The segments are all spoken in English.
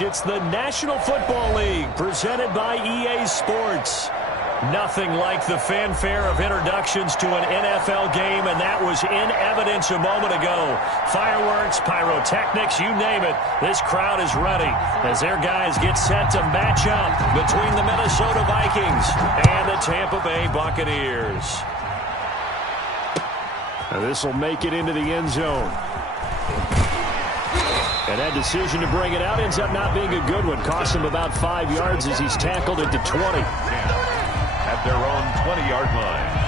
It's the National Football League presented by EA Sports. Nothing like the fanfare of introductions to an NFL game, and that was in evidence a moment ago. Fireworks, pyrotechnics, you name it. This crowd is ready as their guys get set to match up between the Minnesota Vikings and the Tampa Bay Buccaneers. Now this will make it into the end zone. And that decision to bring it out ends up not being a good one. Cost him about 5 yards as he's tackled at the 20. At their own 20-yard line.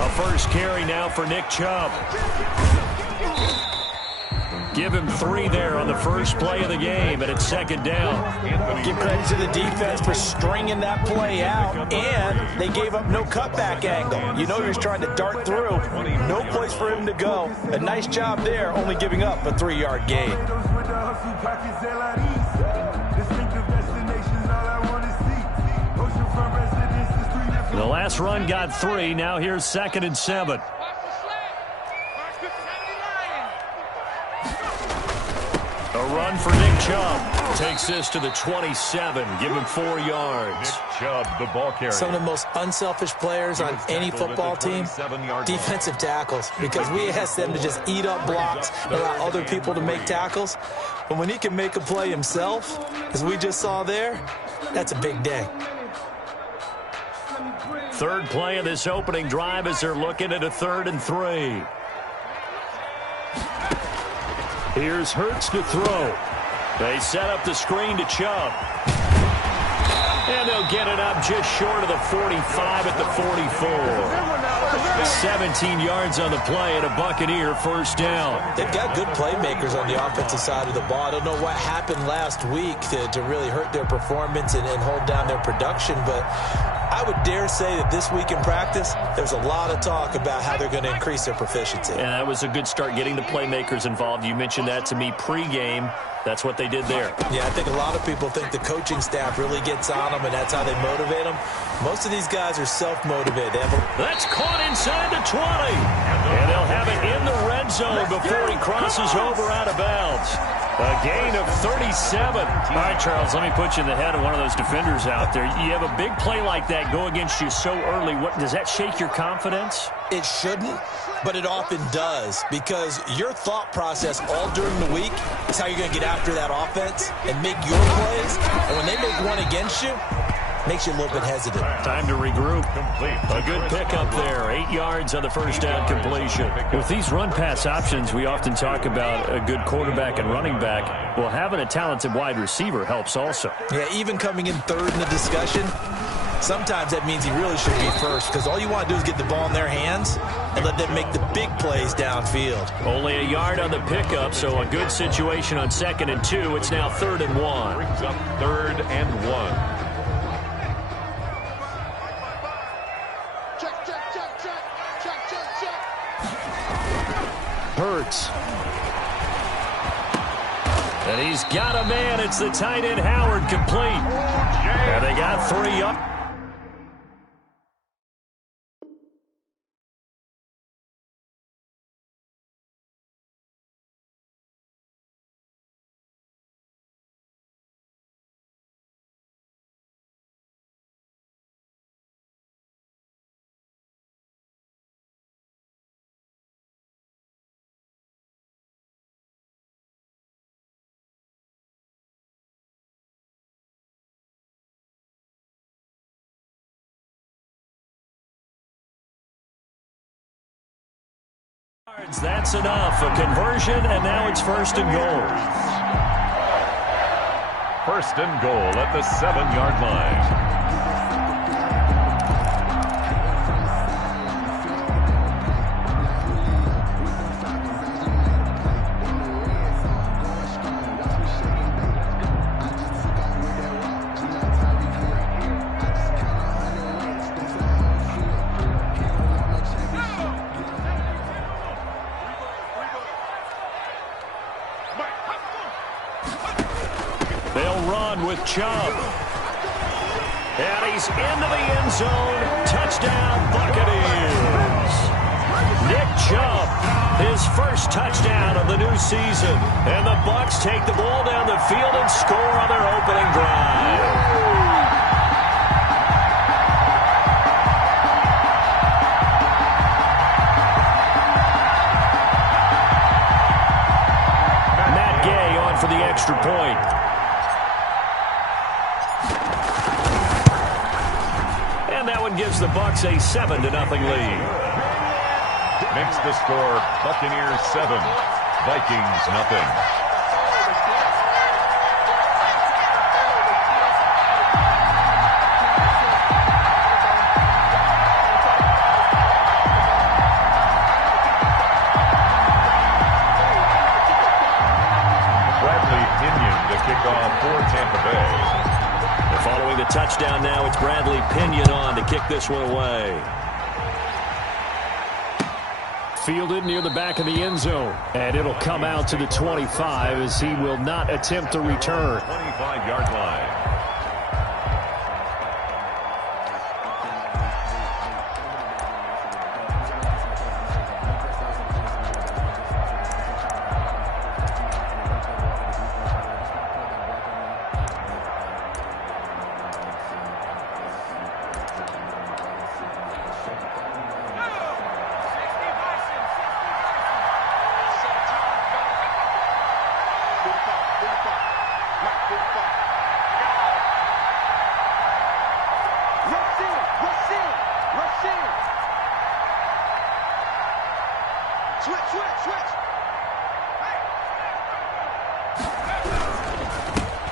A first carry now for Nick Chubb. Give him 3 there on the first play of the game, and it's second down. Give credit to the defense for stringing that play out, and they gave up no cutback angle. You know he was trying to dart through. No place for him to go. A nice job there, only giving up a 3-yard gain. The last run got 3. Now here's 2nd and 7. A run for Nick Chubb. Takes this to the 27. Give him 4 yards. Nick Chubb, the ball carrier. Some of the most unselfish players on any football team, defensive tackles, because we ask them to just eat up blocks and allow other people to make tackles. But when he can make a play himself, as we just saw there, that's a big day. Third play of this opening drive as they're looking at a 3rd and 3. Here's Hurts to throw. They set up the screen to Chubb. And they'll get it up just short of the 45 at the 44. 17 yards on the play and a Buccaneer first down. They've got good playmakers on the offensive side of the ball. I don't know what happened last week to really hurt their performance and hold down their production, but I would dare say that this week in practice, there's a lot of talk about how they're going to increase their proficiency. And that was a good start getting the playmakers involved. You mentioned that to me pregame. That's what they did there. Yeah, I think a lot of people think the coaching staff really gets on them, and that's how they motivate them. Most of these guys are self-motivated. That's caught inside the 20. And they'll have it in the red zone before he crosses over out of bounds. A gain of 37. All right, Charles, let me put you in the head of one of those defenders out there. You have a big play like that go against you so early. Does that shake your confidence? It shouldn't, but it often does, because your thought process all during the week is how you're going to get after that offense and make your plays. And when they make one against you, makes you a little bit hesitant. Time to regroup. A good pickup there. 8 yards on the first down completion. With these run-pass options, we often talk about a good quarterback and running back. Well, having a talented wide receiver helps also. Yeah, even coming in third in the discussion, sometimes that means he really should be first, because all you want to do is get the ball in their hands and let them make the big plays downfield. Only a yard on the pickup, so a good situation on 2nd and 2. It's now 3rd and 1. Brings up 3rd and 1. Hurts. And he's got a man. It's the tight end Howard, complete. And they got 3 up. That's enough. A conversion, and now it's 1st and goal. 1st and goal at the 7-yard line. Chubb. And he's into the end zone. Touchdown, Buccaneers. Nick Chubb, his first touchdown of the new season. And the Bucs take the ball down the field and score on their opening drive. For the extra point. And that one gives the Bucs a 7-0 lead. Makes the score Buccaneers 7, Vikings nothing. Kickoff for Tampa Bay. And following the touchdown now, it's Bradley Pinion on to kick this one away. Fielded near the back of the end zone. And it'll come out to the 25 as he will not attempt to return. 25-yard line.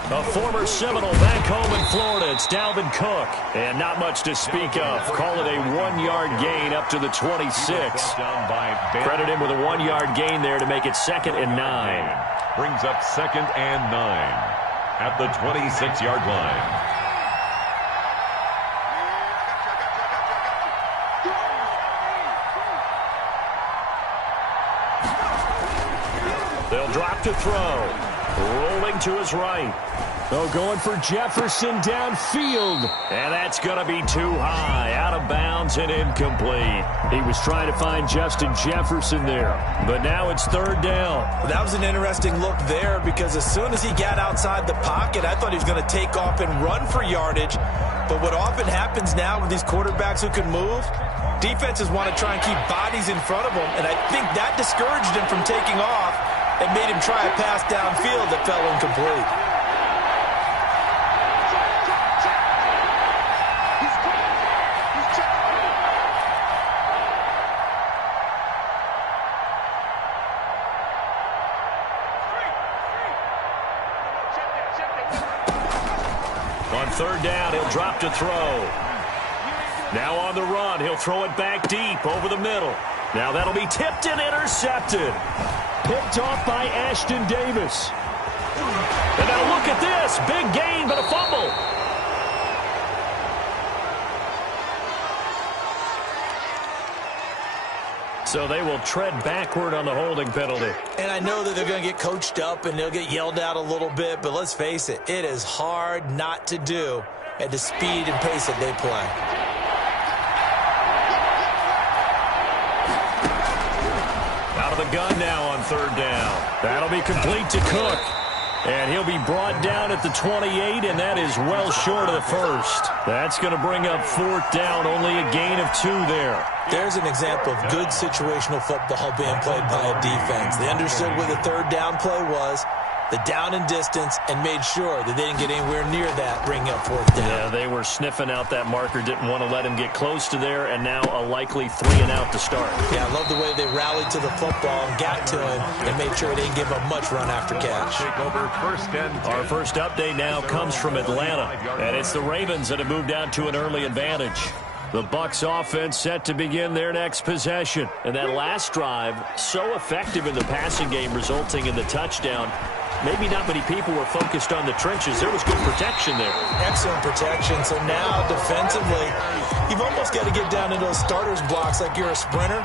A former Seminole back home in Florida. It's Dalvin Cook. And not much to speak of. Call it a 1-yard gain up to the 26. Credit him with a 1-yard gain there to make it 2nd and 9. Brings up 2nd and 9 at the 26-yard line. They'll drop to throw. Rolling to his right. Oh, going for Jefferson downfield. And that's going to be too high. Out of bounds and incomplete. He was trying to find Justin Jefferson there. But now it's 3rd down. That was an interesting look there because as soon as he got outside the pocket, I thought he was going to take off and run for yardage. But what often happens now with these quarterbacks who can move, defenses want to try and keep bodies in front of them. And I think that discouraged him from taking off and made him try a pass downfield that fell incomplete. On 3rd down, he'll drop to throw. Now on the run, he'll throw it back deep over the middle. Now that'll be tipped and intercepted. Picked off by Ashton Davis. And now look at this. Big gain, but a fumble. So they will tread backward on the holding penalty. And I know that they're going to get coached up and they'll get yelled at a little bit, but let's face it, it is hard not to do at the speed and pace that they play. Out of the gun now on 3rd down. That'll be complete to Cook. And he'll be brought down at the 28, and that is well short of the first. That's going to bring up 4th down, only a gain of 2 there. There's an example of good situational football being played by a defense. They understood where the 3rd down play was, the down and distance, and made sure that they didn't get anywhere near that, bringing up 4th down. Yeah, they were sniffing out that marker, didn't want to let him get close to there, and now a likely 3-and-out to start. Yeah, I love the way they rallied to the football and got to him and made sure they didn't give him much run after catch. Our first update now comes from Atlanta, and it's the Ravens that have moved out to an early advantage. The Bucs offense set to begin their next possession. And that last drive, so effective in the passing game, resulting in the touchdown. maybe not many people were focused on the trenches. There was good protection there. Excellent protection. So now, defensively, you've almost got to get down into those starters blocks like you're a sprinter.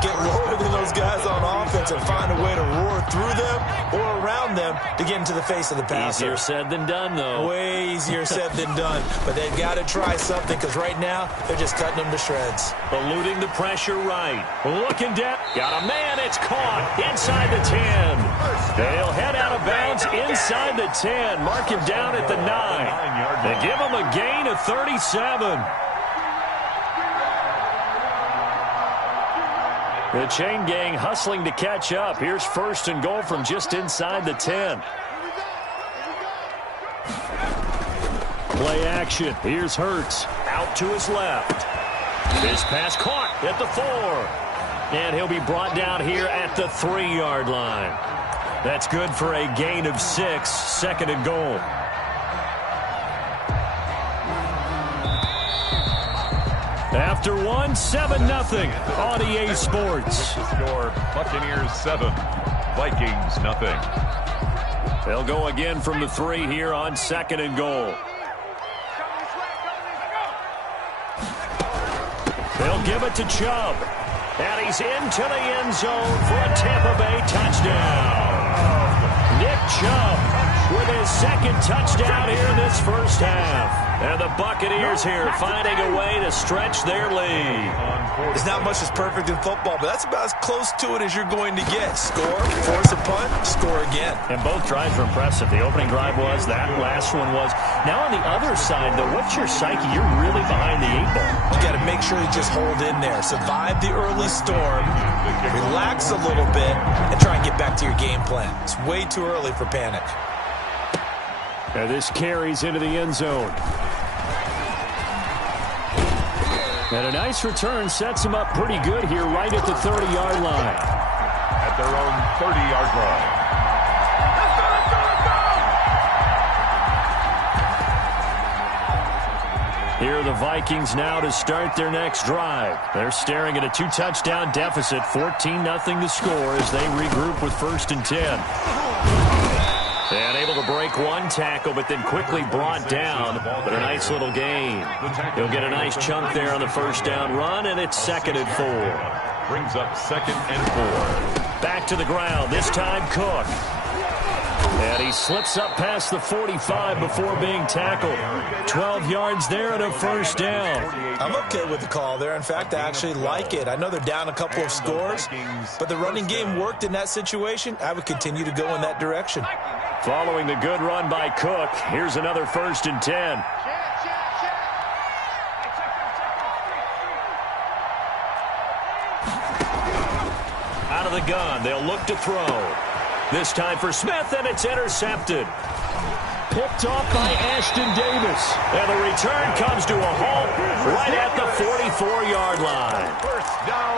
Get lower than those guys on offense and find a way to roar through them or around them to get into the face of the passer. Easier said than done, though. Way easier said than done. But they've got to try something because right now they're just cutting them to shreds. Eluding the pressure right. Looking down. Got a man. It's caught inside the 10. They'll head out of bounds inside the 10. Mark him down at the 9. They give him a gain of 37. The chain gang hustling to catch up. Here's first and goal from just inside the 10. Play action. Here's Hurts. Out to his left. This pass caught at the 4. And he'll be brought down here at the 3-yard line. That's good for a gain of 6. Second and goal. After 7-0 on EA Sports. Score Buccaneers 7, Vikings 0. They'll go again from the 3 here on second and goal. They'll give it to Chubb. And he's into the end zone for a Tampa Bay touchdown. Nick Chubb with his second touchdown here in this first half. And the Buccaneers here finding a way to stretch their lead. There's not much that's perfect in football, but that's about as close to it as you're going to get. Score, force a punt, score again. And both drives were impressive. The opening drive was, that last one was. Now on the other side, though, what's your psyche? You're really behind the 8 ball. You got to make sure you just hold in there. Survive the early storm, relax a little bit, and try and get back to your game plan. It's way too early for panic. And this carries into the end zone. And a nice return sets him up pretty good here right at the 30-yard line. At their own 30-yard line. Here are the Vikings now to start their next drive. They're staring at a 2-touchdown deficit, 14-0 to score as they regroup with first and 10. And able to break one tackle, but then quickly brought down. But a nice little gain. He'll get a nice chunk there on the first down run, and it's second and 4. Brings up second and 4. Back to the ground, this time Cook. And he slips up past the 45 before being tackled. 12 yards there and a first down. I'm okay with the call there. In fact, I actually like it. I know they're down a couple of scores, but the running game worked in that situation. I would continue to go in that direction. Following the good run by Cook, here's another first and 10. Out of the gun, they'll look to throw. This time for Smith, and it's intercepted. Picked off by Ashton Davis. And the return comes to a halt right at the 44-yard line.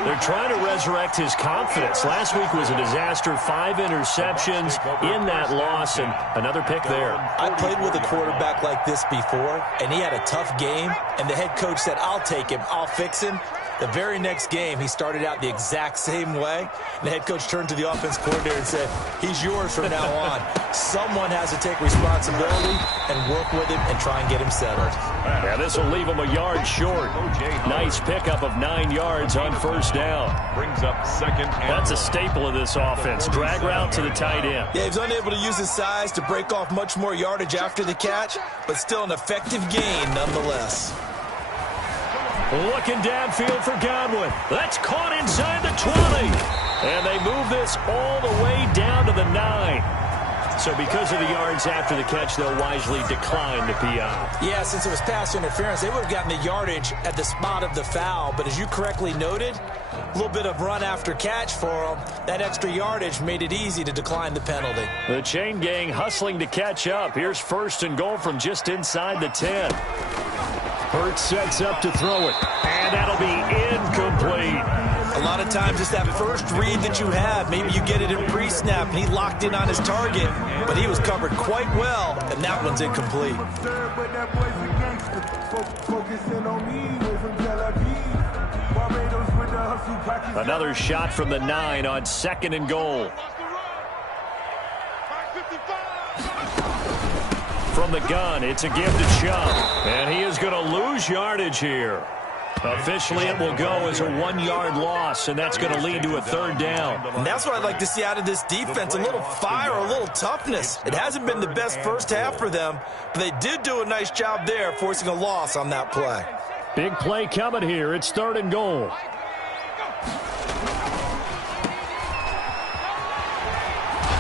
They're trying to resurrect his confidence. Last week was a disaster. 5 interceptions in that loss, and another pick there. I played with a quarterback like this before, and he had a tough game, and the head coach said, I'll take him, I'll fix him. The very next game, he started out the exact same way. The head coach turned to the offense coordinator and said, he's yours from now on. Someone has to take responsibility and work with him and try and get him settled. Yeah, this will leave him a yard short. Nice pickup of 9 yards on first down. Brings up second and That's a staple of this offense. Drag route to the tight end. Yeah, he was unable to use his size to break off much more yardage after the catch, but still an effective gain nonetheless. Looking downfield for Godwin. That's caught inside the 20. And they move this all the way down to the 9. So because of the yards after the catch, they'll wisely decline the PI. Yeah, since it was pass interference, they would have gotten the yardage at the spot of the foul. But as you correctly noted, a little bit of run after catch for them. That extra yardage made it easy to decline the penalty. The chain gang hustling to catch up. Here's first and goal from just inside the 10. Hurts sets up to throw it, and that'll be incomplete. A lot of times it's that first read that you have. Maybe you get it in pre-snap, and he locked in on his target, but he was covered quite well, and that one's incomplete. Another shot from the 9 on second and goal. From the gun, it's a give to Chubb. And he is going to lose yardage here. Officially, it will go as a 1-yard loss, and that's going to lead to a 3rd down. And that's what I'd like to see out of this defense, a little fire, a little toughness. It hasn't been the best first half for them, but they did do a nice job there, forcing a loss on that play. Big play coming here. It's 3rd and goal.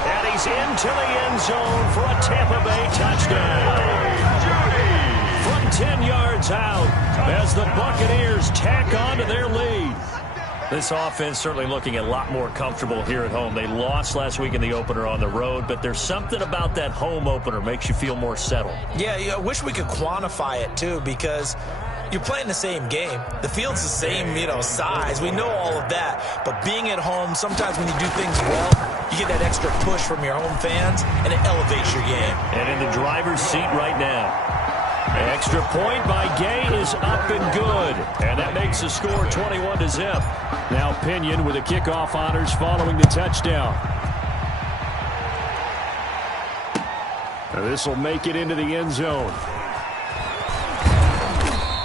And he's into the end zone for a Tampa Bay touchdown. From 10 yards out as the Buccaneers tack on to their lead. This offense certainly looking a lot more comfortable here at home. They lost last week in the opener on the road, but there's something about that home opener makes you feel more settled. Yeah, I wish we could quantify it, too, because you're playing the same game. The field's the same, size. We know all of that. But being at home, sometimes when you do things well, you get that extra push from your home fans, and it elevates your game. And in the driver's seat right now. Extra point by Gay is up and good. And that makes the score 21-0. Now Pinion with the kickoff honors following the touchdown. This will make it into the end zone.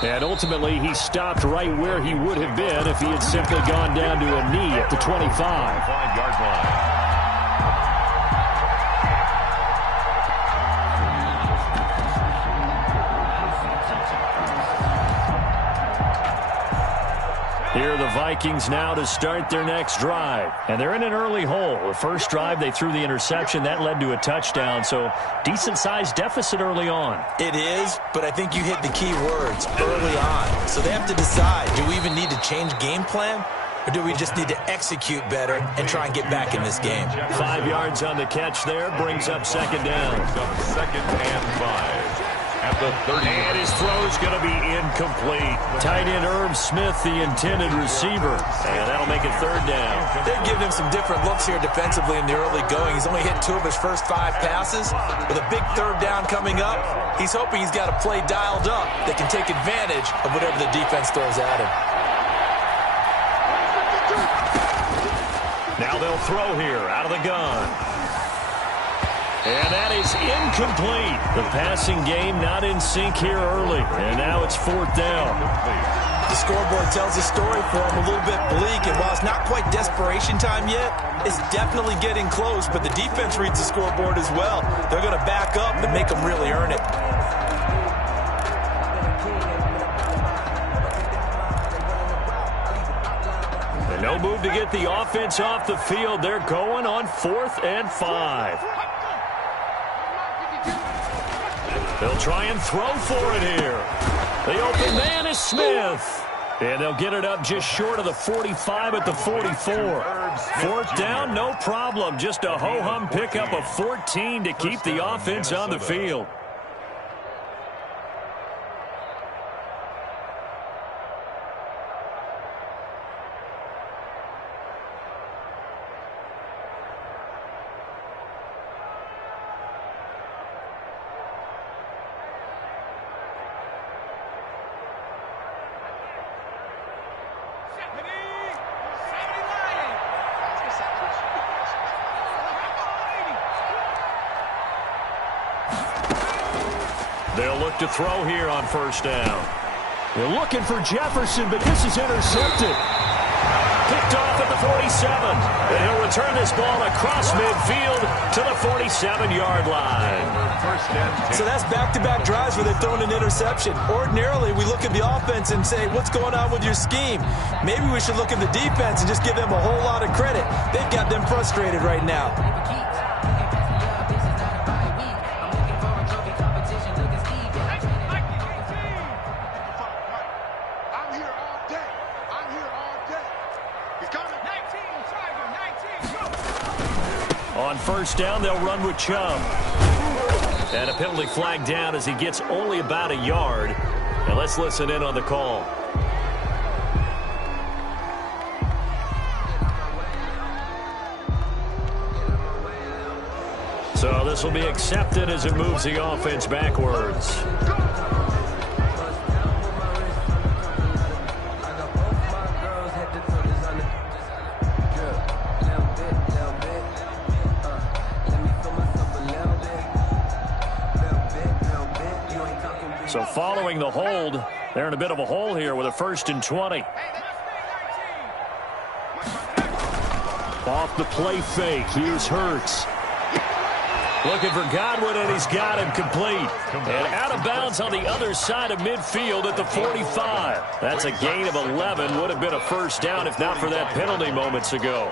And ultimately, he stopped right where he would have been if he had simply gone down to a knee at the 25. 5-yard line. Here are the Vikings now to start their next drive. And they're in an early hole. The first drive, they threw the interception. That led to a touchdown. So decent-sized deficit early on. It is, but I think you hit the key words early on. So they have to decide, do we even need to change game plan? Or do we just need to execute better and try and get back in this game? 5 yards on the catch there. Brings up 2nd down. 2nd and 5. At the 30. And his throw's going to be incomplete. Tight end Irv Smith, the intended receiver. And that'll make it 3rd down. They've given him some different looks here defensively in the early going. He's only hit 2 of his first 5 passes. With a big 3rd down coming up, he's hoping he's got a play dialed up that can take advantage of whatever the defense throws at him. Now they'll throw here out of the gun. And that is incomplete. The passing game not in sync here early. And now it's 4th down. The scoreboard tells a story for him, a little bit bleak. And while it's not quite desperation time yet, it's definitely getting close. But the defense reads the scoreboard as well. They're going to back up and make them really earn it. And no move to get the offense off the field. They're going on 4th and 5. They'll try and throw for it here. The open man is Smith. And they'll get it up just short of the 45 at the 44. 4th down, no problem. Just a ho-hum pickup of 14 to keep the offense on the field. They'll look to throw here on 1st down. They're looking for Jefferson, but this is intercepted. Picked off at the 47. And he'll return this ball across midfield to the 47-yard line. So that's back-to-back drives where they're throwing an interception. Ordinarily, we look at the offense and say, what's going on with your scheme? Maybe we should look at the defense and just give them a whole lot of credit. They've got them frustrated right now. On 1st down, they'll run with Chubb. And a penalty flag down as he gets only about a yard. And let's listen in on the call. So this will be accepted as it moves the offense backwards. So following the hold, they're in a bit of a hole here with a 1st and 20. Off the play fake, here's Hurts. Looking for Godwin, and he's got him complete. And out of bounds on the other side of midfield at the 45. That's a gain of 11. Would have been a 1st down if not for that penalty moments ago.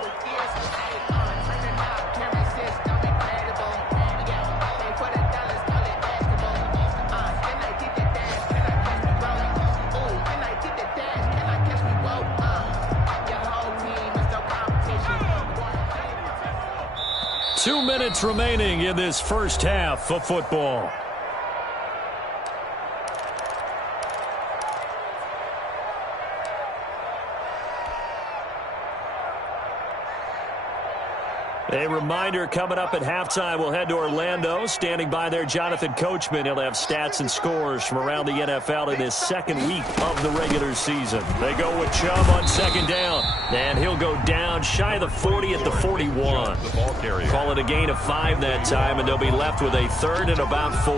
Two minutes remaining in this first half of football. A reminder, coming up at halftime, we'll head to Orlando. Standing by there, Jonathan Coachman. He'll have stats and scores from around the NFL in his 2nd week of the regular season. They go with Chubb on 2nd down. And he'll go down shy of the 40 at the 41. Call it a gain of 5 that time, and they'll be left with a 3rd and about 4.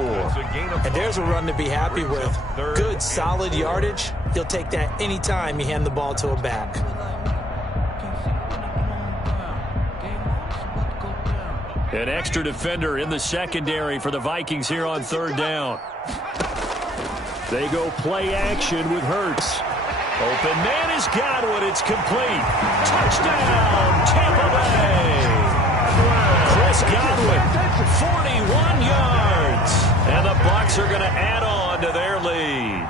And there's a run to be happy with. Good, solid yardage. He'll take that anytime you hand the ball to a back. An extra defender in the secondary for the Vikings here on 3rd down. They go play action with Hurts. Open man is Godwin. It's complete. Touchdown, Tampa Bay. Chris Godwin, 41 yards. And the Bucs are going to add on to their lead.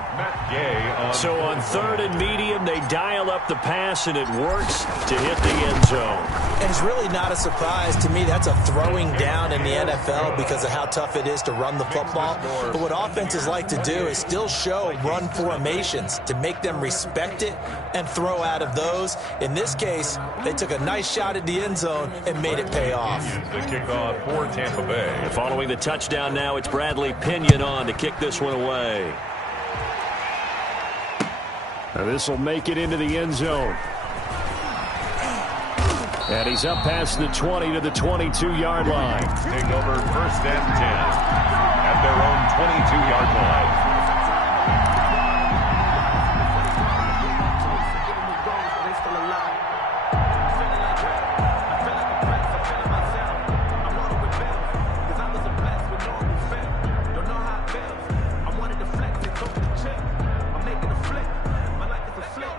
So on 3rd and medium, they dial up the pass, and it works to hit the end zone. And it's really not a surprise to me. That's a throwing down in the NFL because of how tough it is to run the football. But what offenses like to do is still show run formations to make them respect it and throw out of those. In this case, they took a nice shot at the end zone and made it pay off. The kickoff for Tampa Bay. And following the touchdown now, it's Bradley Pinion on to kick this one away. Now this will make it into the end zone. And he's up past the 20 to the 22-yard line. Take over 1st and 10 at their own 22-yard line.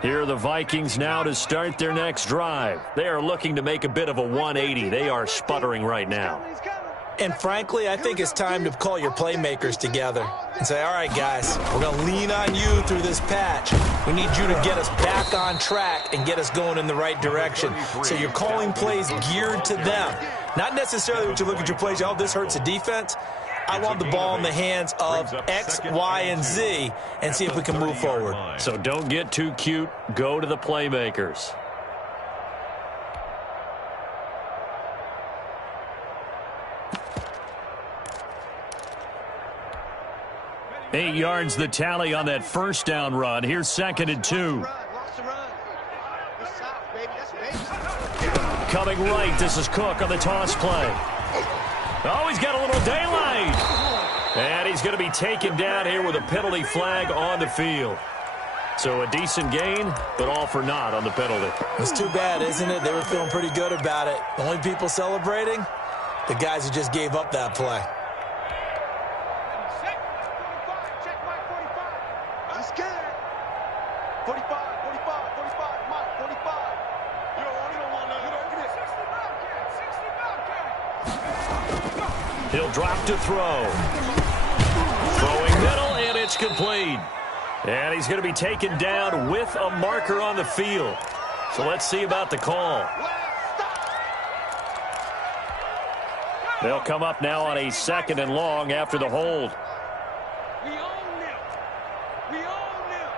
Here are the Vikings now to start their next drive. They are looking to make a bit of a 180. They are sputtering right now. And frankly, I think it's time to call your playmakers together and say, all right, guys, we're going to lean on you through this patch. We need you to get us back on track and get us going in the right direction. So you're calling plays geared to them. Not necessarily what you look at your plays, oh, this hurts the defense. I want the ball in the hands of X, Y, and Z and see if we can move forward. So don't get too cute. Go to the playmakers. Eight yards the tally on that 1st down run. Here's 2nd and 2. Coming right, this is Cook on the toss play. Oh, he's got a little daylight. And he's going to be taken down here with a penalty flag on the field. So a decent gain, but all for naught on the penalty. It's too bad, isn't it? They were feeling pretty good about it. The only people celebrating, the guys who just gave up that play. He'll drop to throw. Throwing middle, and it's complete. And he's going to be taken down with a marker on the field. So let's see about the call. They'll come up now on a 2nd and long after the hold. We own them. We own them.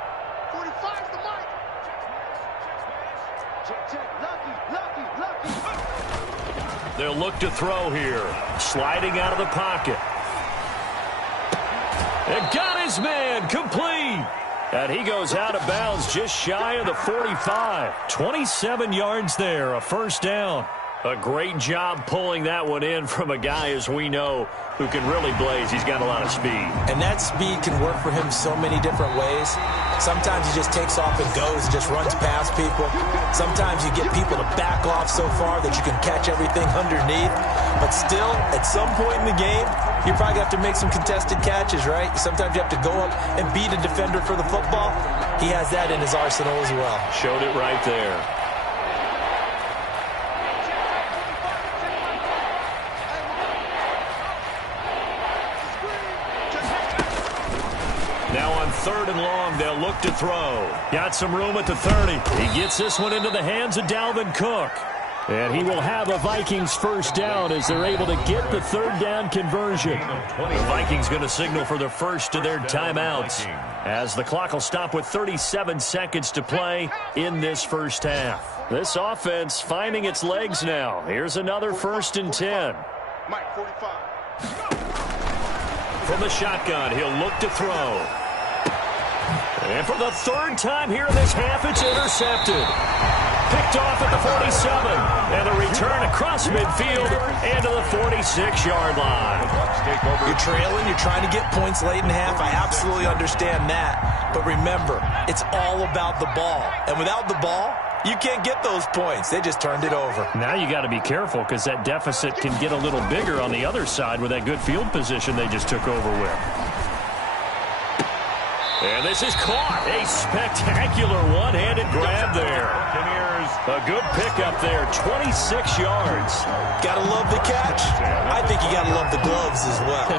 45's the mic. Check. Lucky. They'll look to throw here. Sliding out of the pocket. And got his man complete. And he goes out of bounds just shy of the 45. 27 yards there, a 1st down. A great job pulling that one in from a guy, as we know, who can really blaze. He's got a lot of speed. And that speed can work for him so many different ways. Sometimes he just takes off and goes and just runs past people. Sometimes you get people to back off so far that you can catch everything underneath. But still, at some point in the game, you probably have to make some contested catches, right? Sometimes you have to go up and beat a defender for the football. He has that in his arsenal as well. Showed it right there. Now on 3rd and long, they'll look to throw. Got some room at the 30. He gets this one into the hands of Dalvin Cook. And he will have a Vikings first down as they're able to get the 3rd down conversion. The Vikings going to signal for the first of their timeouts as the clock will stop with 37 seconds to play in this first half. This offense finding its legs now. Here's another 1st and 10. Mike, 45. From the shotgun, he'll look to throw. And for the 3rd time here in this half, it's intercepted. Picked off at the 47. And a return across midfield and to the 46-yard line. You're trailing. You're trying to get points late in the half. I absolutely understand that. But remember, it's all about the ball. And without the ball, you can't get those points. They just turned it over. Now you got to be careful because that deficit can get a little bigger on the other side with that good field position they just took over with. And this is caught. A spectacular one-handed grab there. A good pickup there, 26 yards. Got to love the catch. I think you got to love the gloves as well.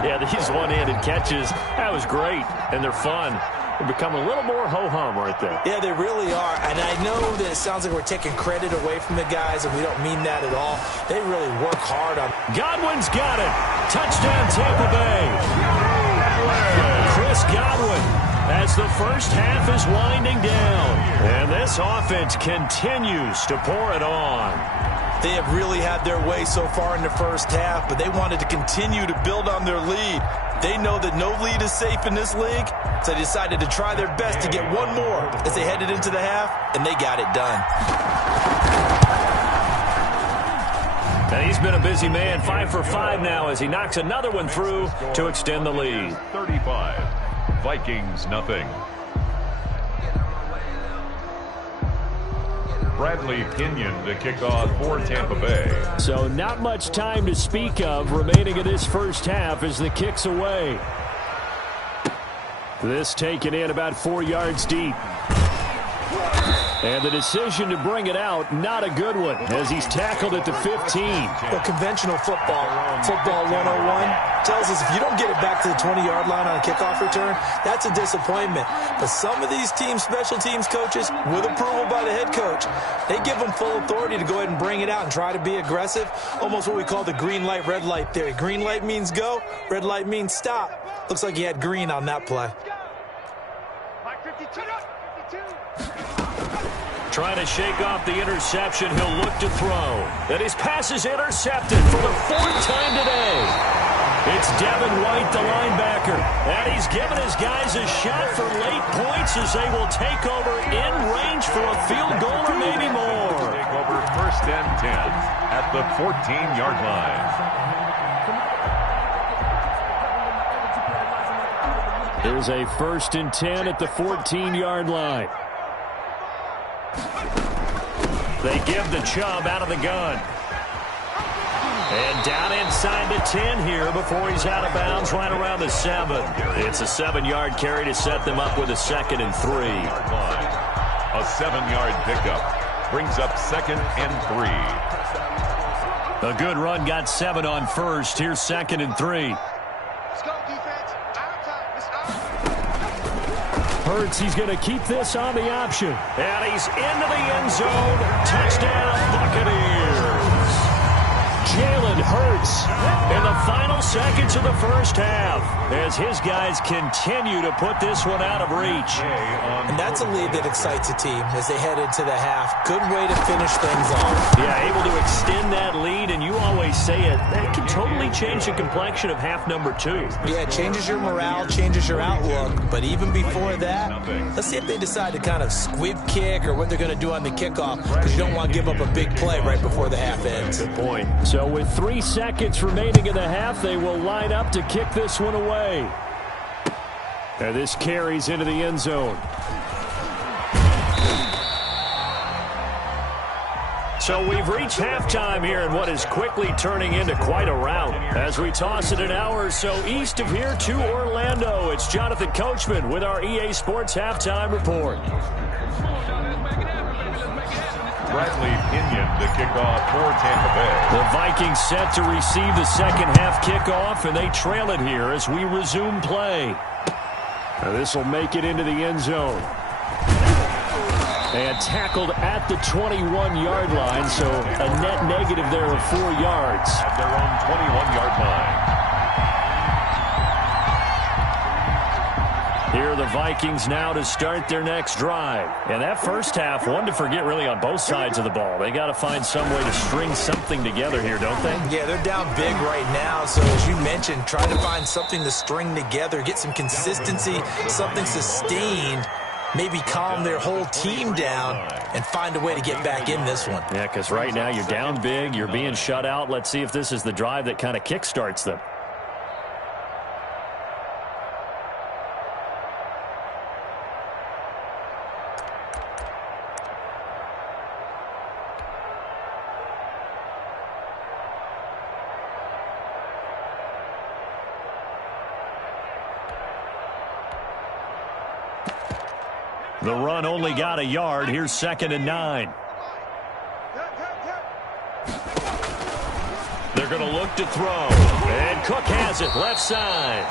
Yeah, these one-handed catches, that was great, and they're fun. They become a little more ho-hum, aren't they? Yeah, they really are. And I know that it sounds like we're taking credit away from the guys, and we don't mean that at all. They really work hard on. Godwin's got it. Touchdown, Tampa Bay. Chris Godwin as the first half is winding down. And this offense continues to pour it on. They have really had their way so far in the first half, but they wanted to continue to build on their lead. They know that no lead is safe in this league, so they decided to try their best to get one more as they headed into the half, and they got it done. And he's been a busy man, 5 for 5 now as he knocks another one through to extend the lead. 35, Vikings nothing. Bradley Pinion to kick off for Tampa Bay. So not much time to speak of remaining in this first half as the kick's away. This taken in about 4 yards deep. And the decision to bring it out, not a good one, as he's tackled at the 15. Well, conventional football 101, tells us if you don't get it back to the 20-yard line on a kickoff return, that's a disappointment. But some of these special teams coaches, with approval by the head coach, they give them full authority to go ahead and bring it out and try to be aggressive, almost what we call the green light, red light theory. Green light means go, red light means stop. Looks like he had green on that play. Mike, 52. Trying to shake off the interception, he'll look to throw. And his pass is intercepted for the 4th time today. It's Devin White, the linebacker. And he's given his guys a shot for late points as they will take over in range for a field goal or maybe more. Take over 1st and 10 at the 14-yard line. Here's a 1st and 10 at the 14-yard line. They give the Chubb out of the gun. And down inside the 10 here before he's out of bounds right around the 7. It's a 7-yard carry to set them up with a 2nd and 3. A 7-yard pickup brings up 2nd and 3. A good run got 7 on first. Here's 2nd and 3. Let's go, defense. Out time. It's out. Hurts, he's going to keep this on the option. And he's into the end zone. Touchdown, Buccaneers. Jalen Hurts in the final seconds of the first half as his guys continue to put this one out of reach. And that's a lead that excites a team as they head into the half. Good way to finish things off. Yeah, able to extend that lead, and you always say it, that can totally change the complexion of half number 2. Yeah, it changes your morale, changes your outlook. But even before that, let's see if they decide to kind of squib kick or what they're going to do on the kickoff, because you don't want to give up a big play right before the half ends. Good point. So with 3 seconds remaining in the half, they will line up to kick this one away. And this carries into the end zone. So we've reached halftime here in what is quickly turning into quite a rout. As we toss it an hour or so east of here to Orlando, it's Jonathan Coachman with our EA Sports Halftime Report. Bradley Pinion to kick off for Tampa Bay. The Vikings set to receive the second half kickoff, and they trail it here as we resume play. This will make it into the end zone. And tackled at the 21-yard line, so a net negative there of 4 yards. At their own 21-yard line. Here are the Vikings now to start their next drive. And that first half, one to forget really on both sides of the ball. They got to find some way to string something together here, don't they? Yeah, they're down big right now. So as you mentioned, try to find something to string together, get some consistency, something sustained, maybe calm their whole team down and find a way to get back in this one. Yeah, because right now you're down big, you're being shut out. Let's see if this is the drive that kind of kickstarts them. The run only got a yard. Here's 2nd and 9. They're going to look to throw. And Cook has it left side.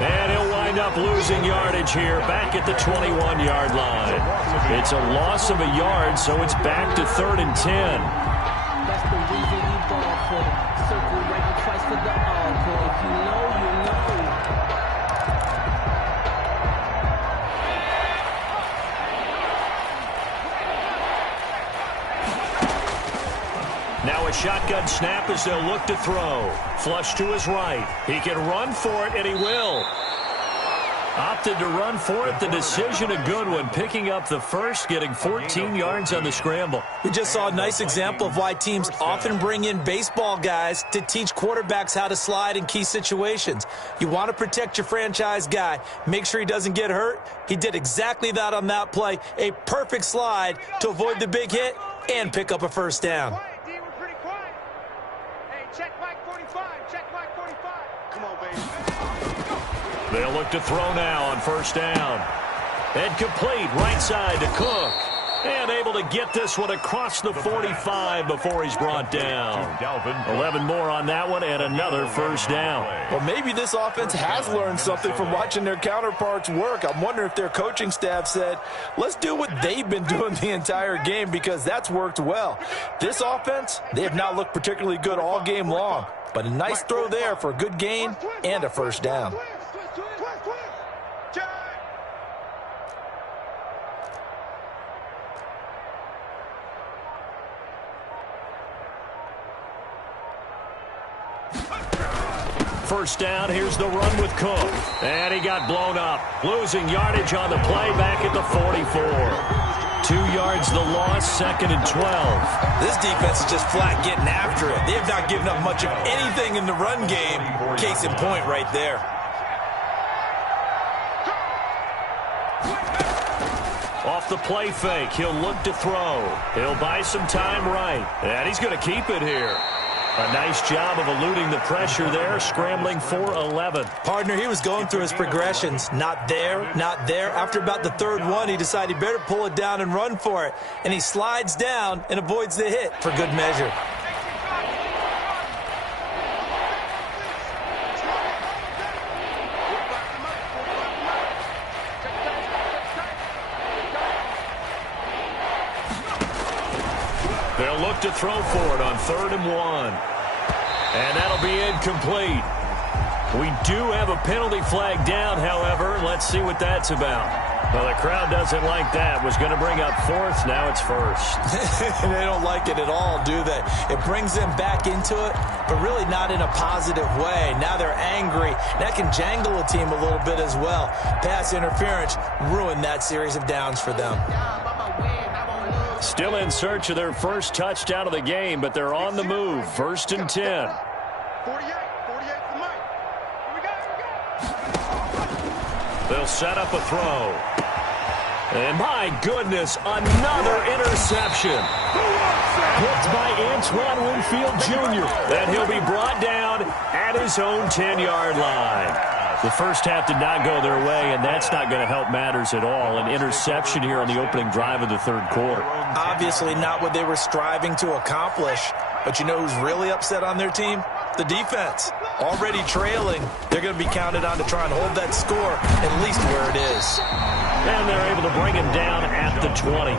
And he'll wind up losing yardage here back at the 21-yard line. It's a loss of a yard, so it's back to 3rd and 10. That's the reason we ball for the circle right twice for the encore. If you know, you know. Now a shotgun snap as they'll look to throw. Flush to his right. He can run for it, and he will. Opted to run for it. The decision a good one. Picking up the first, getting 14 yards on the scramble. We just saw a nice example of why teams often bring in baseball guys to teach quarterbacks how to slide in key situations. You want to protect your franchise guy. Make sure he doesn't get hurt. He did exactly that on that play. A perfect slide to avoid the big hit and pick up a first down. They'll look to throw now on first down. And complete right side to Cook. And able to get this one across the 45 before he's brought down. 11 more on that one and another first down. Well, maybe this offense has learned something from watching their counterparts work. I'm wondering if their coaching staff said, let's do what they've been doing the entire game, because that's worked well. This offense, they have not looked particularly good all game long. But a nice throw there for a good gain and a first down. First down, here's the run with Cook. And he got blown up. Losing yardage on the play back at the 44. 2 yards the loss, 2nd and 12. This defense is just flat getting after it. They have not given up much of anything in the run game. Case in point right there. Off the play fake, he'll look to throw. He'll buy some time right. And he's going to keep it here. A nice job of eluding the pressure there, scrambling for 11. Partner, he was going through his progressions. Not there, not there. After about the third one, he decided he better pull it down and run for it. And he slides down and avoids the hit for good measure. They'll look to throw for it on 3rd and 1. And that'll be incomplete. We do have a penalty flag down, however. Let's see what that's about. Well, the crowd doesn't like that. Was going to bring up fourth. Now it's first. They don't like it at all, do they? It brings them back into it, but really not in a positive way. Now they're angry. That can jangle a team a little bit as well. Pass interference ruined that series of downs for them. Still in search of their first touchdown of the game, but they're on the move. First and 10. 48 for Mike. Here we go. They'll set up a throw. And my goodness, another interception. Picked by Antoine Winfield Jr. And he'll be brought down at his own 10-yard line. The first half did not go their way, and that's not going to help matters at all. An interception here on the opening drive of the third quarter. Obviously not what they were striving to accomplish. But you know who's really upset on their team? The defense. Already trailing. They're going to be counted on to try and hold that score at least where it is. And they're able to bring him down at the 20.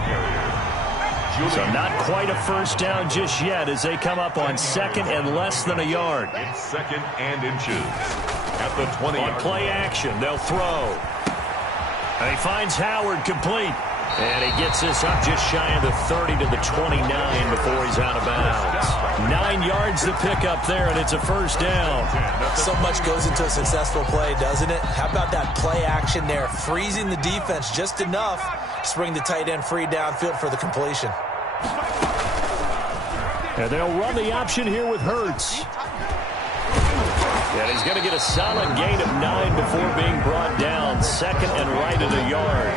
So not quite a first down just yet as they come up on second and less than a yard. It's second and inches. At the 20. On play action, they'll throw. And he finds Howard complete. And he gets this up just shy of the 30 to the 29 before he's out of bounds. 9 yards to pick up there, and it's a first down. So much goes into a successful play, doesn't it? How about that play action there, freezing the defense just enough to bring the tight end free downfield for the completion. And they'll run the option here with Hurts. And he's going to get a solid gain of 9 before being brought down. Second and right at a yard.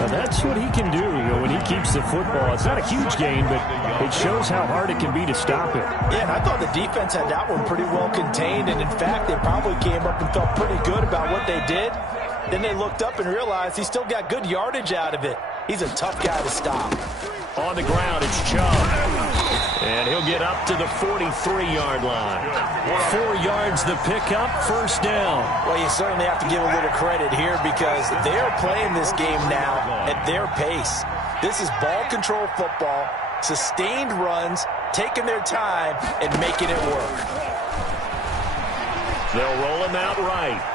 Now that's what he can do, when he keeps the football. It's not a huge gain, but it shows how hard it can be to stop it. Yeah, and I thought the defense had that one pretty well contained, and in fact, they probably came up and felt pretty good about what they did. Then they looked up and realized he still got good yardage out of it. He's a tough guy to stop. On the ground, it's Chubb. And he'll get up to the 43-yard line. 4 yards the pickup, first down. Well, you certainly have to give a little credit here because they're playing this game now at their pace. This is ball control football, sustained runs, taking their time, and making it work. They'll roll him out right.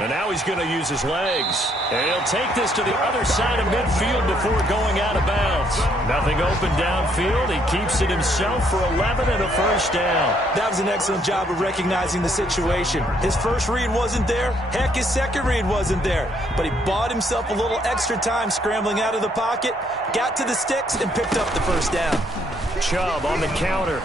And now he's going to use his legs. And he'll take this to the other side of midfield before going out of bounds. Nothing open downfield. He keeps it himself for 11 and a first down. That was an excellent job of recognizing the situation. His first read wasn't there. Heck, his second read wasn't there. But he bought himself a little extra time scrambling out of the pocket, got to the sticks, and picked up the first down. Chubb on the counter.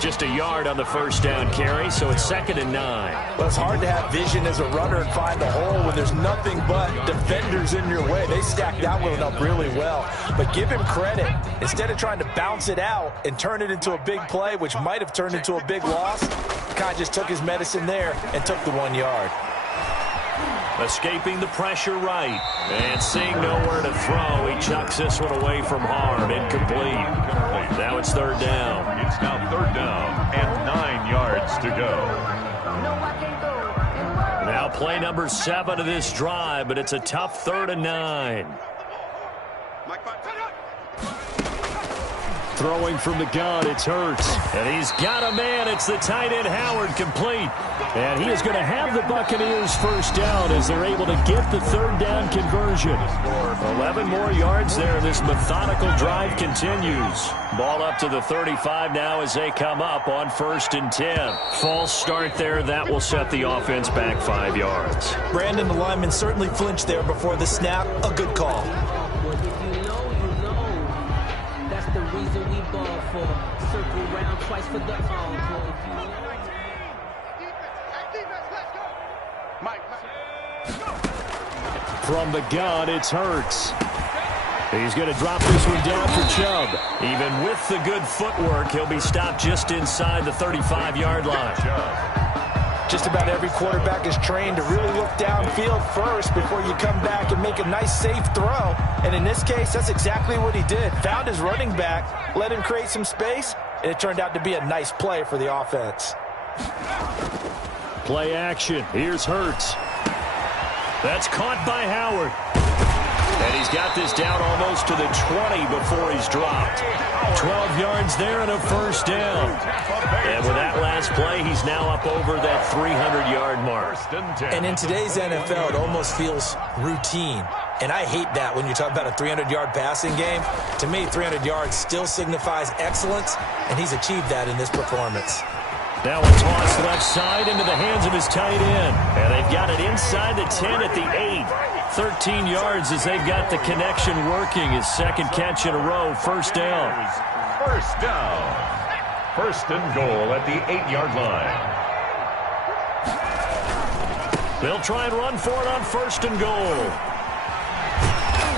Just a yard on the first down carry, so it's second and 9. Well, it's hard to have vision as a runner and find a hole when there's nothing but defenders in your way. They stacked that one up really well. But give him credit. Instead of trying to bounce it out and turn it into a big play, which might have turned into a big loss, the guy just took his medicine there and took the 1 yard. Escaping the pressure right. And seeing nowhere to throw, he chucks this one away from harm. Incomplete. Now it's third down. It's now third down and 9 yards to go. Now play number 7 of this drive, but it's a tough 3rd and 9. Throwing from the gun, it's Hurts. And he's got a man. It's the tight end Howard complete. And he is going to have the Buccaneers first down as they're able to get the third down conversion. 11 more yards there. This methodical drive continues. Ball up to the 35 now as they come up on 1st and 10. False start there. That will set the offense back 5 yards. Brandon, the lineman, certainly flinched there before the snap. A good call. The reason we ball for circle round twice for the encore. From the gun, it's Hurts. He's going to drop this one down for Chubb. Even with the good footwork, he'll be stopped just inside the 35-yard line. Just about every quarterback is trained to really look downfield first before you come back and make a nice, safe throw. And in this case, that's exactly what he did. Found his running back, let him create some space, and it turned out to be a nice play for the offense. Play action. Here's Hurts. That's caught by Howard. And he's got this down almost to the 20 before he's dropped. 12 yards there and a first down. And with that last play, he's now up over that 300-yard mark. And in today's NFL, it almost feels routine. And I hate that when you talk about a 300-yard passing game. To me, 300 yards still signifies excellence, and he's achieved that in this performance. Now a toss left side into the hands of his tight end. And they've got it inside the 10 at the 8. 13 yards as they've got the connection working. His second catch in a row, first down. First down. First and goal at the 8-yard line. They'll try and run for it on first and goal.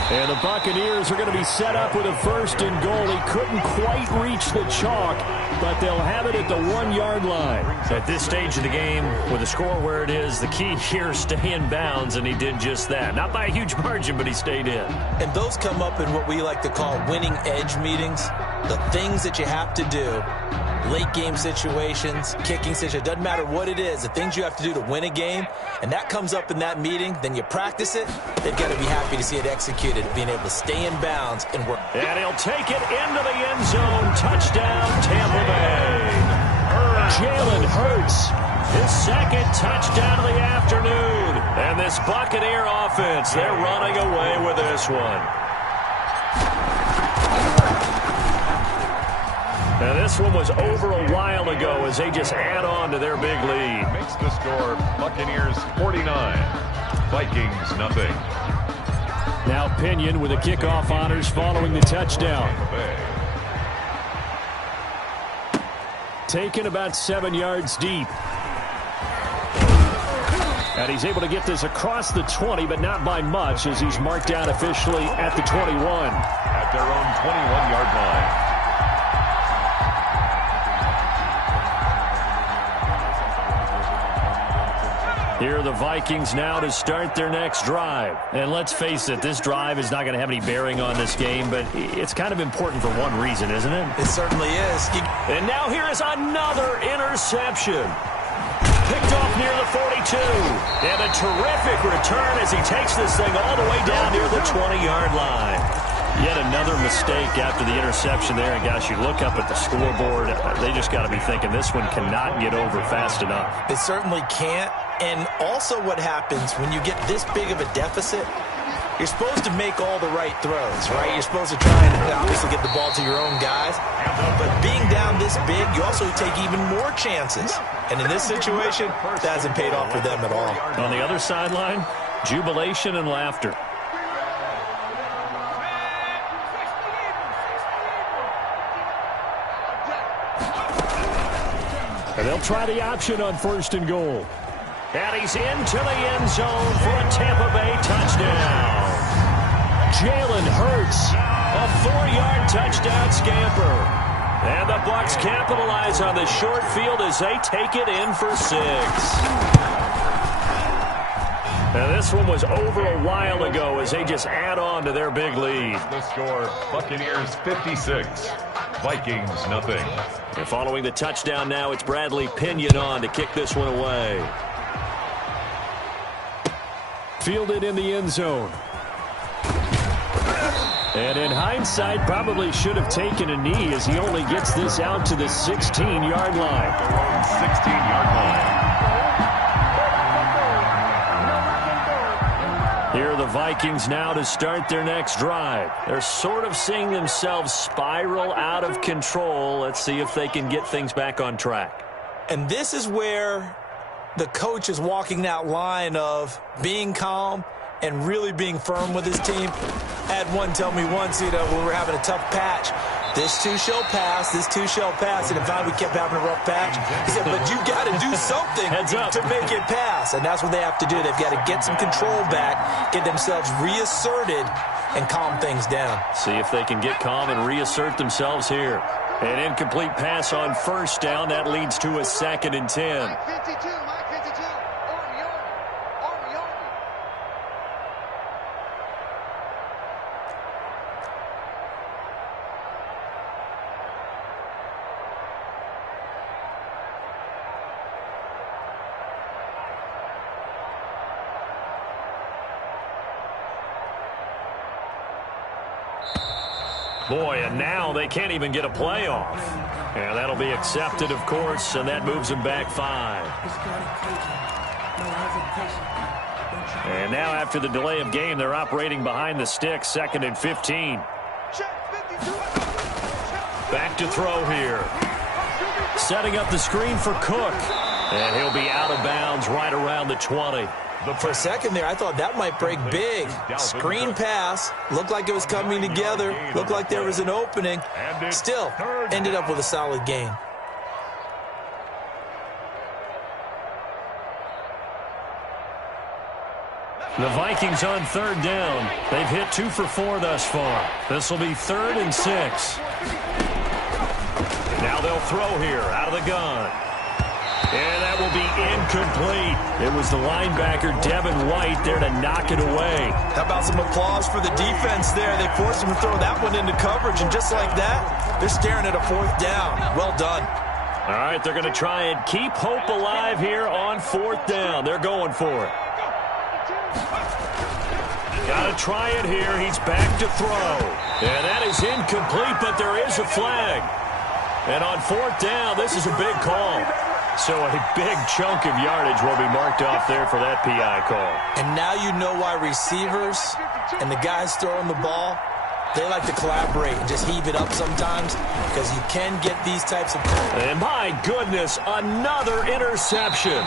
And the Buccaneers are going to be set up with a first and goal. He couldn't quite reach the chalk, but they'll have it at the 1-yard line. At this stage of the game, with the score where it is, the key here is stay in bounds, and he did just that. Not by a huge margin, but he stayed in. And those come up in what we like to call winning edge meetings. The things that you have to do, late game situations, kicking situations, doesn't matter what it is, the things you have to do to win a game, and that comes up in that meeting, then you practice it, they've got to be happy to see it executed, being able to stay in bounds and work. And he'll take it into the end zone. Touchdown, Tampa Bay. Jalen Hurts, his second touchdown of the afternoon. And this Buccaneer offense, they're running away with this one. Now this one was over a while ago as they just add on to their big lead. Makes the score Buccaneers 49, Vikings nothing. Now Pinion with the kickoff honors following the touchdown. Taken about 7 yards deep. And he's able to get this across the 20, but not by much as he's marked out officially at the 21. At their own 21-yard line. Here are the Vikings now to start their next drive. And let's face it, this drive is not going to have any bearing on this game, but it's kind of important for one reason, isn't it? It certainly is. And now here is another interception. Picked off near the 42. And a terrific return as he takes this thing all the way down near the 20-yard line. Yet another mistake after the interception there. And, gosh, you look up at the scoreboard, they just got to be thinking this one cannot get over fast enough. It certainly can't. And also what happens when you get this big of a deficit, you're supposed to make all the right throws, right? You're supposed to try and obviously get the ball to your own guys. But being down this big, you also take even more chances. And in this situation, that hasn't paid off for them at all. On the other sideline, jubilation and laughter. And they'll try the option on first and goal. And he's into the end zone for a Tampa Bay touchdown. Jalen Hurts. A 4-yard touchdown scamper. And the Bucs capitalize on the short field as they take it in for 6. Now this one was over a while ago as they just add on to their big lead. The score, Buccaneers 56, Vikings nothing. And following the touchdown now, it's Bradley Pinion on to kick this one away. Fielded in the end zone. And in hindsight, probably should have taken a knee as he only gets this out to the 16-yard line. 16-yard line. Here are the Vikings now to start their next drive. They're sort of seeing themselves spiral out of control. Let's see if they can get things back on track. And this is where the coach is walking that line of being calm and really being firm with his team. I had one tell me once, when we were having a tough patch, this too shall pass, this too shall pass. And in fact, we kept having a rough patch. He said, but you got to do something to make it pass. And that's what they have to do. They've got to get some control back, get themselves reasserted, and calm things down. See if they can get calm and reassert themselves here. An incomplete pass on first down. That leads to a 2nd and 10. Mike 52, Mike 52. Army, Army, Army, Army. Boy, and now they can't even get a playoff. And that'll be accepted, of course, and that moves them back 5. And now after the delay of game, they're operating behind the sticks, 2nd and 15. Back to throw here. Setting up the screen for Cook. And he'll be out of bounds right around the 20. For a second there, I thought that might break big. Screen pass. Looked like it was coming together. Looked like there was an opening. Still, ended up with a solid gain. The Vikings on 3rd down. They've hit 2 for 4 thus far. This will be 3rd and 6. Now they'll throw here out of the gun. And that will be incomplete. It was the linebacker, Devin White, there to knock it away. How about some applause for the defense there? They forced him to throw that one into coverage, and just like that, they're staring at a 4th down. Well done. All right, they're going to try and keep hope alive here on 4th down. They're going for it. Got to try it here. He's back to throw. And that is incomplete, but there is a flag. And on 4th down, this is a big call. So a big chunk of yardage will be marked off there for that PI call. And now you know why receivers and the guys throwing the ball, they like to collaborate and just heave it up sometimes because you can get these types of calls. And my goodness, another interception.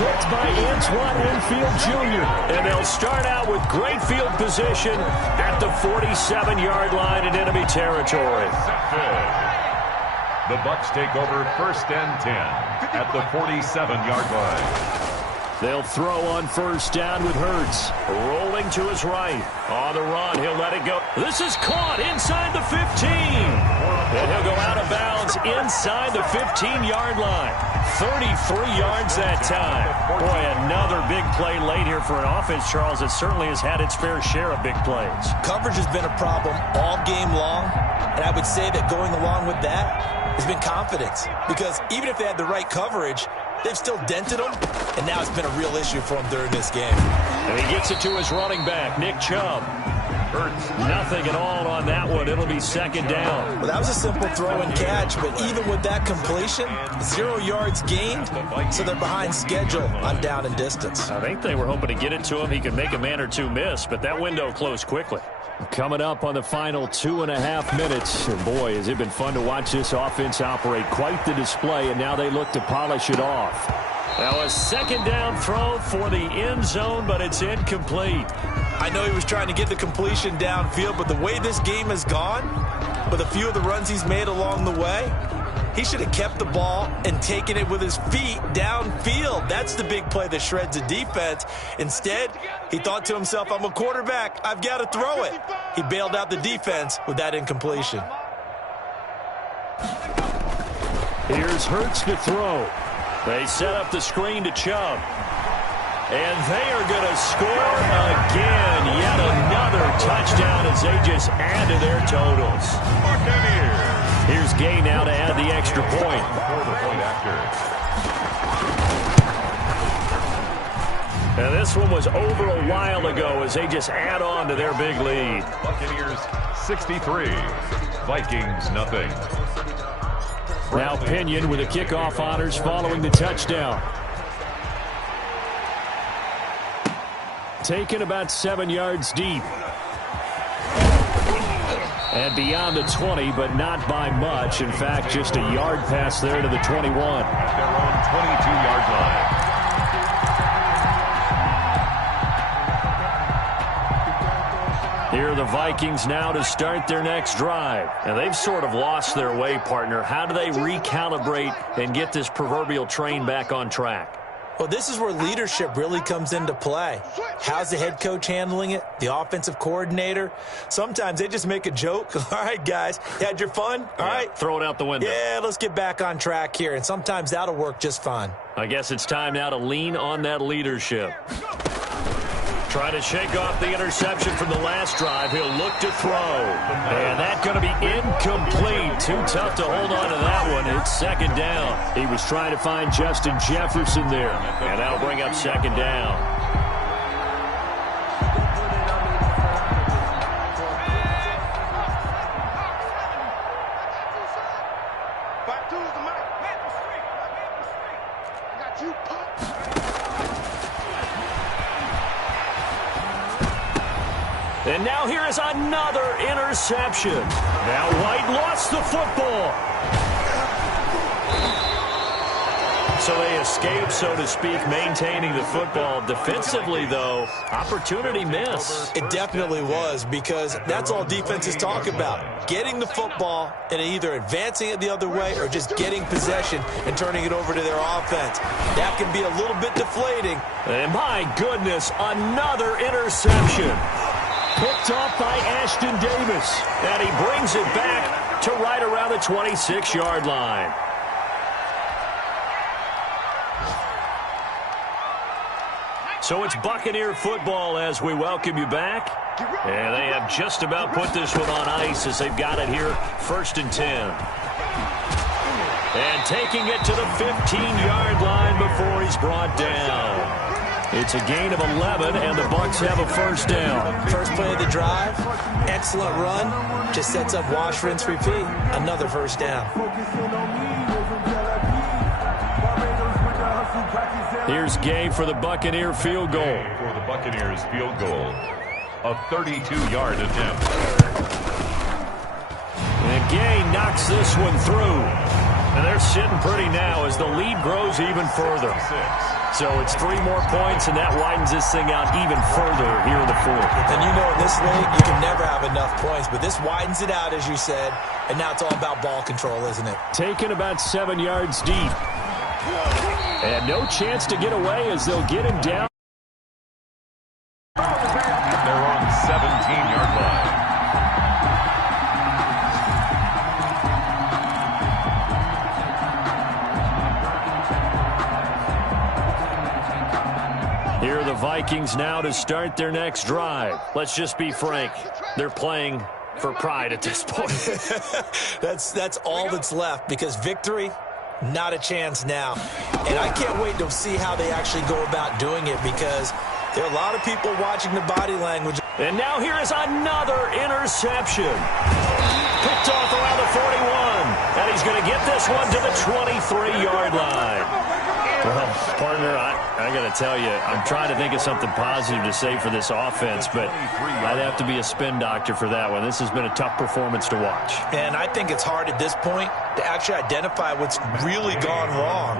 Picked by Antoine Winfield Jr. And they'll start out with great field position at the 47-yard line in enemy territory. The Bucs take over 1st and 10 at the 47-yard line. They'll throw on 1st down with Hurts. Rolling to his right. On the run, he'll let it go. This is caught inside the 15. And he'll go out of bounds inside the 15-yard line. 33 yards that time. Boy, another big play late here for an offense, Charles, that certainly has had its fair share of big plays. Coverage has been a problem all game long, and I would say that going along with that has been confidence. Because even if they had the right coverage, they've still dented them, and now it's been a real issue for them during this game. And he gets it to his running back, Nick Chubb. Hurts. Nothing at all on that one. It'll be 2nd down. Well, that was a simple throw and catch, but even with that completion, 0 yards gained, so they're behind schedule on down and distance. I think they were hoping to get it to him. He could make a man or two miss, but that window closed quickly. Coming up on the final 2.5 minutes. And boy, has it been fun to watch this offense operate. Quite the display, and now they look to polish it off. Now a 2nd down throw for the end zone, but it's incomplete. I know he was trying to get the completion downfield, but the way this game has gone, with a few of the runs he's made along the way, he should have kept the ball and taken it with his feet downfield. That's the big play that shreds a defense. Instead, he thought to himself, I'm a quarterback. I've got to throw it. He bailed out the defense with that incompletion. Here's Hurts to throw. They set up the screen to Chubb. And they are going to score again. Yet another touchdown as they just add to their totals. Here's Gay now to add the extra point. And this one was over a while ago as they just add on to their big lead. Buccaneers 63, Vikings nothing. Now Pinion with the kickoff honors following the touchdown. Taken about 7 yards deep. And beyond the 20, but not by much. In fact, just a yard pass there to the 21. At their own 22-yard line. Here are the Vikings now to start their next drive. And they've sort of lost their way, partner. How do they recalibrate and get this proverbial train back on track? Well, this is where leadership really comes into play. How's the head coach handling it? The offensive coordinator? Sometimes they just make a joke. All right, guys, had your fun? All right. Throw it out the window. Yeah, let's get back on track here. And sometimes that'll work just fine. I guess it's time now to lean on that leadership. Try to shake off the interception from the last drive. He'll look to throw. And that's going to be incomplete. Too tough to hold on to that one. It's 2nd down. He was trying to find Justin Jefferson there. And that'll bring up 2nd down. And now here is another interception. Now White lost the football. So they escape, so to speak, maintaining the football. Defensively, though, opportunity miss. It definitely was, because that's all defenses talk about. Getting the football and either advancing it the other way or just getting possession and turning it over to their offense. That can be a little bit deflating. And my goodness, another interception. Picked off by Ashton Davis. And he brings it back to right around the 26-yard line. So it's Buccaneer football as we welcome you back. And they have just about put this one on ice as they've got it here, 1st and 10. And taking it to the 15-yard line before he's brought down. It's a gain of 11, and the Bucs have a first down. First play of the drive, excellent run. Just sets up wash, rinse, repeat. Another first down. Here's Gay for the Buccaneer field goal. For the Buccaneers field goal, a 32-yard attempt. And Gay knocks this one through. And they're sitting pretty now as the lead grows even further. So it's 3 more points, and that widens this thing out even further here in the 4th. And you know, in this league, you can never have enough points, but this widens it out, as you said, and now it's all about ball control, isn't it? Taken about 7 yards deep. And no chance to get away as they'll get him down. They're on 17-yard line. Here are the Vikings now to start their next drive. Let's just be frank. They're playing for pride at this point. That's all that's left, because victory, not a chance now. And I can't wait to see how they actually go about doing it, because there are a lot of people watching the body language. And now here is another interception. Picked off around the 41. And he's going to get this one to the 23-yard line. Well, partner, I got to tell you, I'm trying to think of something positive to say for this offense, but I'd have to be a spin doctor for that one. This has been a tough performance to watch. And I think it's hard at this point to actually identify what's really gone wrong.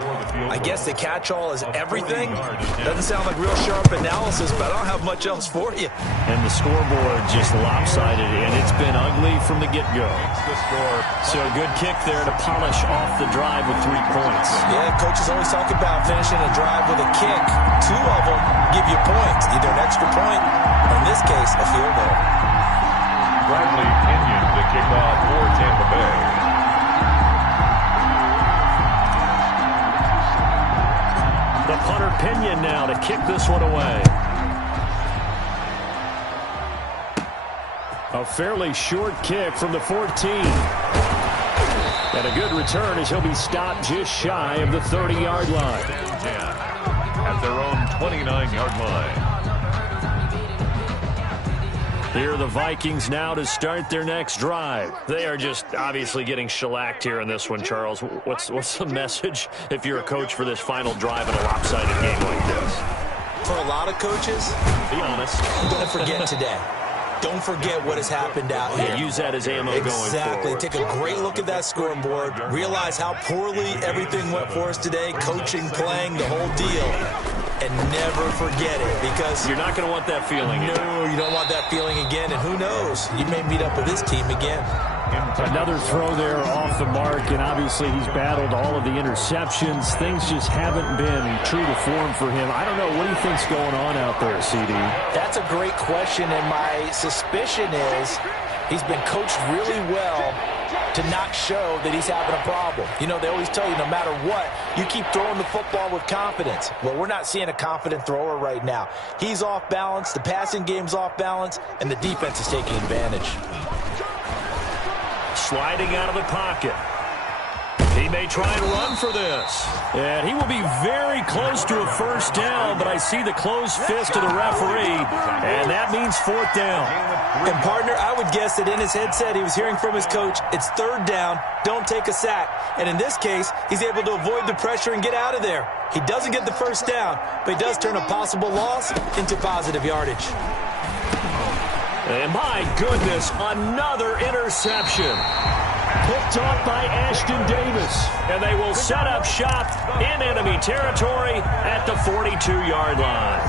I guess the catch-all is everything. Doesn't sound like real sharp analysis, but I don't have much else for you. And the scoreboard just lopsided, and it's been ugly from the get-go. So a good kick there to polish off the drive with 3 points. Yeah, coaches always talk about finishing a drive with a kick. 2 of them give you points, either an extra point, or in this case, a field goal. Bradley Pinion to kick off for Tampa Bay. The punter Pinion now to kick this one away. A fairly short kick from the 14. And a good return as he'll be stopped just shy of the 30-yard line. At their own 29-yard line. Here are the Vikings now to start their next drive. They are just obviously getting shellacked here in this one, Charles. What's the message if you're a coach for this final drive in a lopsided game like this? For a lot of coaches, be honest. Don't forget today. Don't forget what has happened out here. Use that as ammo going forward. Exactly. Take a great look at that scoreboard. Realize how poorly everything went for us today. Coaching, playing, the whole deal. And never forget it, because you're not going to want that feeling again. No, you don't want that feeling again. And who knows? You may meet up with this team again. Another throw there off the mark, and obviously he's battled all of the interceptions. Things just haven't been true to form for him. I don't know. What do you think's going on out there, CD? That's a great question, and my suspicion is he's been coached really well to not show that he's having a problem. You know, they always tell you no matter what, you keep throwing the football with confidence. Well, we're not seeing a confident thrower right now. He's off balance, the passing game's off balance, and the defense is taking advantage. Sliding out of the pocket. He may try and run for this. And he will be very close to a first down, but I see the closed fist of the referee, and that means 4th down. And, partner, I would guess that in his headset he was hearing from his coach, it's 3rd down, don't take a sack. And in this case, he's able to avoid the pressure and get out of there. He doesn't get the first down, but he does turn a possible loss into positive yardage. And my goodness, another interception. Picked off by Ashton Davis. And they will set up shop in enemy territory at the 42-yard line.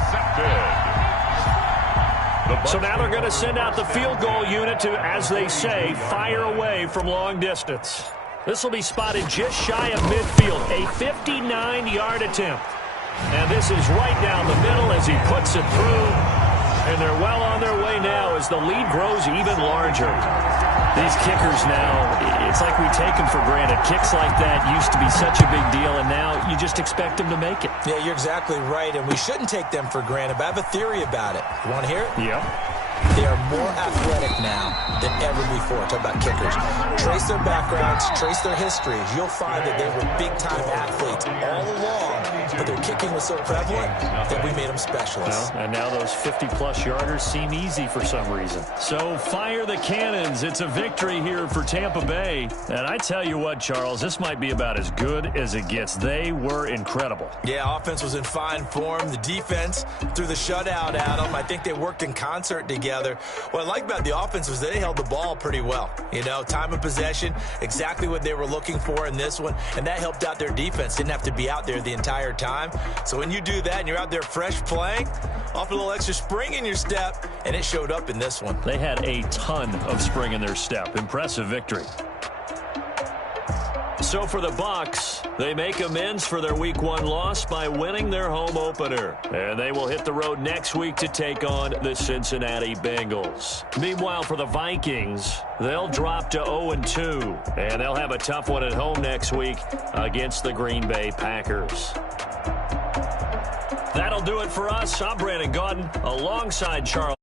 So now they're going to send out the field goal unit to, as they say, fire away from long distance. This will be spotted just shy of midfield, a 59-yard attempt. And this is right down the middle as he puts it through. And they're well on their way now as the lead grows even larger. These kickers now, it's like we take them for granted. Kicks like that used to be such a big deal, and now you just expect them to make it. Yeah, you're exactly right, and we shouldn't take them for granted, but I have a theory about it. You want to hear it? Yep. They are more athletic now than ever before. Talk about kickers. Trace their backgrounds, trace their histories. You'll find that they were big-time athletes all along, but their kicking was so prevalent that we made them specialists. Well, and now those 50-plus yarders seem easy for some reason. So fire the cannons. It's a victory here for Tampa Bay. And I tell you what, Charles, this might be about as good as it gets. They were incredible. Yeah, offense was in fine form. The defense threw the shutout at them. I think they worked in concert together. What I like about the offense was they held the ball pretty well. You know, time of possession, exactly what they were looking for in this one, and that helped out their defense. Didn't have to be out there the entire time. So when you do that and you're out there fresh playing, off a little extra spring in your step, and it showed up in this one. They had a ton of spring in their step. Impressive victory. So for the Bucs, they make amends for their Week 1 loss by winning their home opener. And they will hit the road next week to take on the Cincinnati Bengals. Meanwhile, for the Vikings, they'll drop to 0-2. And they'll have a tough one at home next week against the Green Bay Packers. That'll do it for us. I'm Brandon Gaudin alongside Charles.